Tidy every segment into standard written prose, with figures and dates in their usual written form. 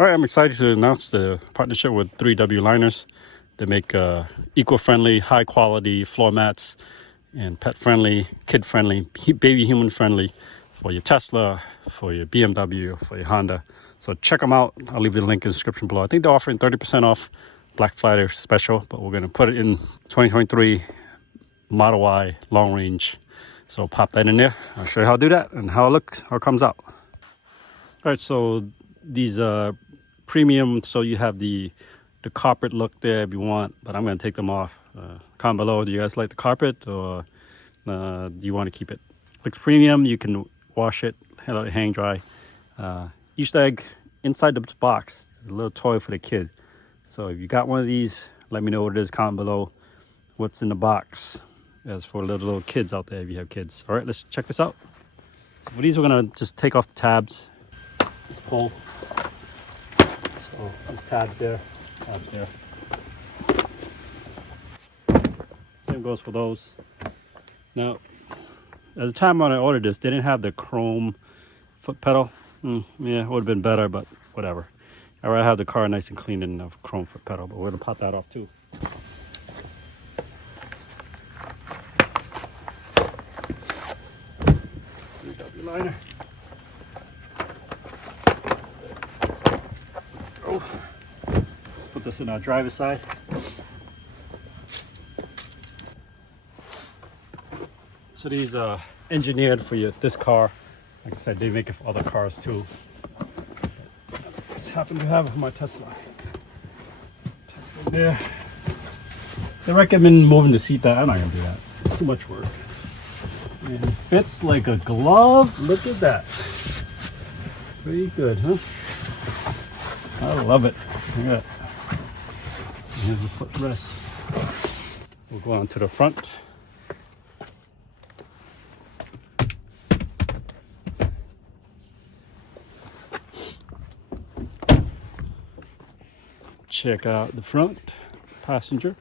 All right, I'm excited to announce the partnership with 3W Liners. They make eco-friendly, high-quality floor mats and pet-friendly, kid-friendly, baby human-friendly for your Tesla, for your BMW, for your Honda. So check them out. I'll leave the link in the description below. I think they're offering 30% off Black Friday special, but we're going to put it in 2023 Model Y long range. So pop that in there. I'll show you how to do that and how it looks, how it comes out. All right, so these premium, so you have the carpet look there if you want, but I'm going to take them off. Comment below, do you guys like the carpet or do you want to keep it? Looks premium, you can wash it, let it hang dry. Easter egg inside the box, there's a little toy for the kid. So if you got one of these, let me know what it is, comment below what's in the box. As for little kids out there, if you have kids. All right, let's check this out. So for these, we're gonna just take off the tabs. Just pull. So there's tabs there, tabs there. Same goes for those. Now, at the time when I ordered this, they didn't have the chrome foot pedal. Yeah, it would have been better, but whatever. I'd rather have the car nice and clean than a chrome foot pedal, but we're gonna pop that off too. Liner. Oh. Let's put this in our driver's side. So these are engineered for this car. Like I said, they make it for other cars too. I just happen to have it for my Tesla. There. They recommend moving the seat back. I'm not gonna do that. It's too much work. And it fits like a glove. Look at that. Pretty good, huh? I love it. Look at that. Here's the footrest. We'll go on to the front. Check out the front passenger.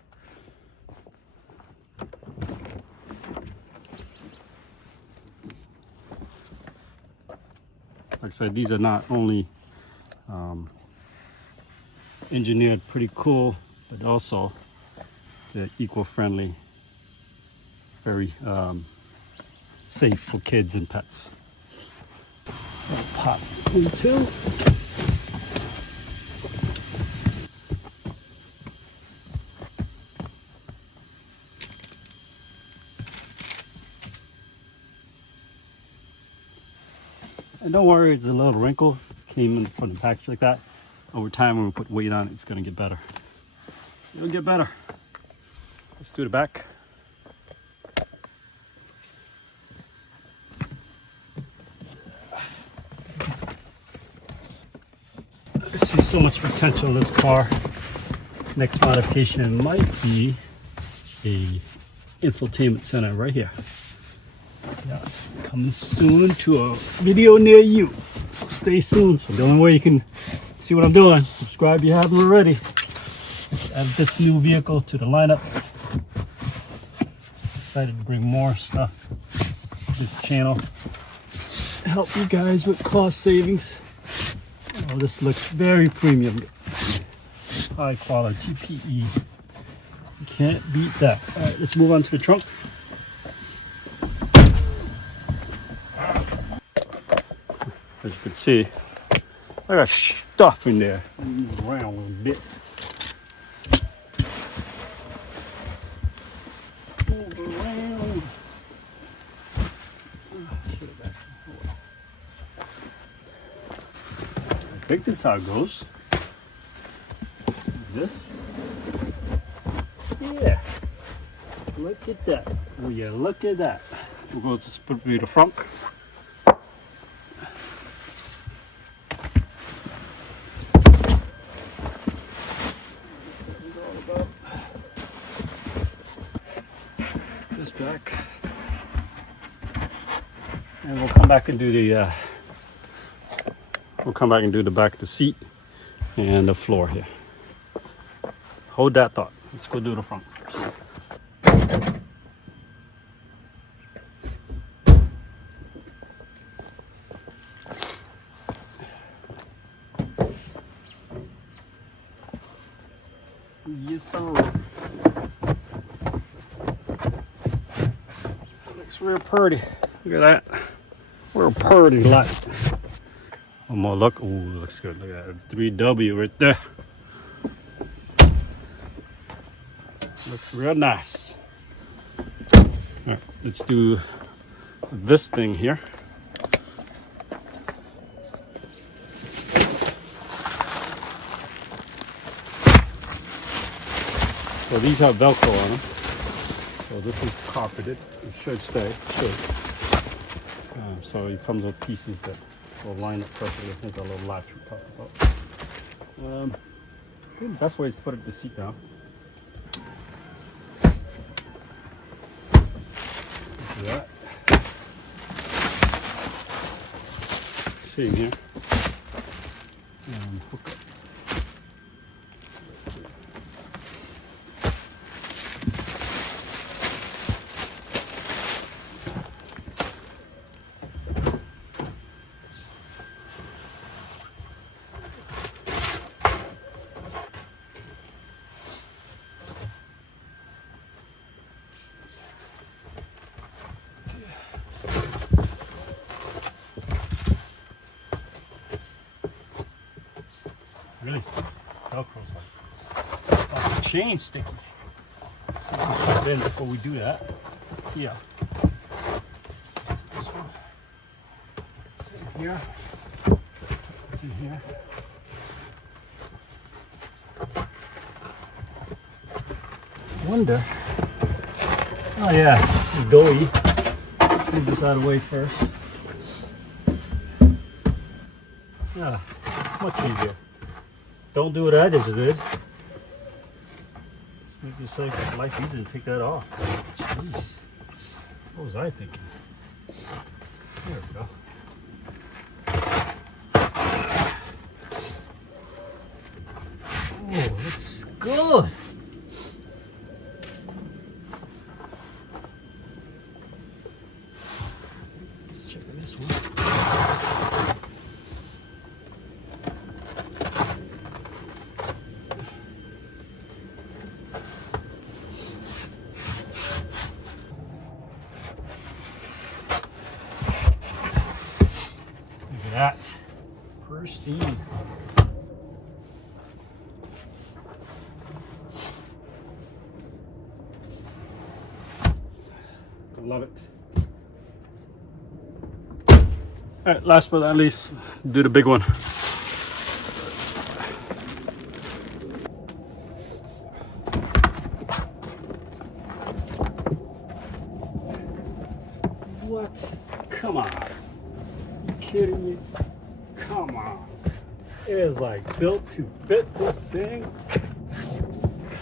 Like I said, these are not only engineered pretty cool, but also they're eco-friendly, very safe for kids and pets. I'll pop this in too. And don't worry, it's a little wrinkle. Came in from the package like that. Over time, when we put weight on it, it's gonna get better. It'll get better. Let's do the back. I see so much potential in this car. Next modification might be a infotainment center right here. Yeah, coming soon to a video near you, so stay tuned. So the only way you can see what I'm doing, subscribe if you haven't already. Add this new vehicle to the lineup. Excited to bring more stuff to this channel, help you guys with cost savings. Oh, this looks very premium, high quality PE. You can't beat that. All right, let's move on to the trunk. As you can see, I got stuff in there. Move around a little bit. Move around. I think this is how it goes. This. Yeah. Look at that. Oh yeah, look at that. We'll go to put the front. This back, and we'll come back and do the back of the seat and the floor here. Hold that thought. Let's go do the front first. Yes, sir. Looks real pretty. Look at that. Real pretty light. One more look. Ooh, looks good. Look at that 3W right there. Looks real nice. All right, let's do this thing here. So these have Velcro on them. So this is carpeted. It should stay. It should. So it comes with pieces that will line up perfectly. There's a little latch we talked about. I think the best way is to put the seat down. Do that. Same here. And hook up. Really sticky. Velcro's like the chain sticky. So we put it in before we do that. Yeah. This one. It's in here. It's in here. Wonder. Oh yeah, it's doughy. Let's move this out of the way first. Yeah, much easier. Don't do what I just did. Let's make this life easy and take that off. Jeez. What was I thinking? There we go. Oh, looks good. Let's check this one. That pristine. I love it. All right, last but not least, do the big one. What? Come on. Kidding me? Come on. It is like built to fit this thing.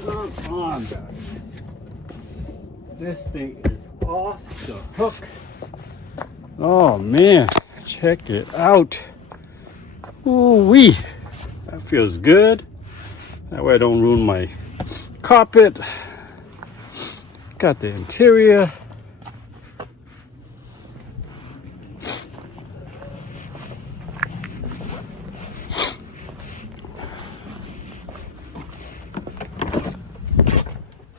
Come on, guys. This thing is off the hook. Oh man, check it out. Ooh-wee. That feels good. That way I don't ruin my carpet. Got the interior.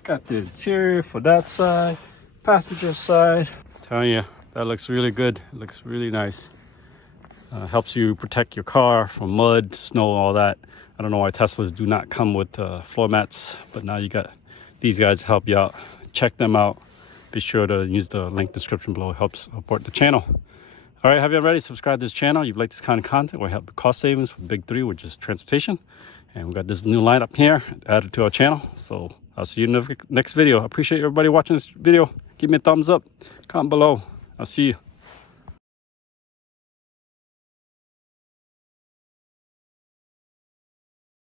Got the interior for that side, passenger side. Telling you, that looks really good. It looks really nice. Helps you protect your car from mud, snow, all that. I don't know why Teslas do not come with floor mats, but now you got these guys to help you out. Check them out. Be sure to use the link description below. It helps support the channel. All right, have you already subscribed to this channel? You've liked this kind of content where I help with cost savings for big three, which is transportation. And we got this new lineup here added to our channel. So I'll see you in the next video. I appreciate everybody watching this video. Give me a thumbs up. Comment below. I'll see you.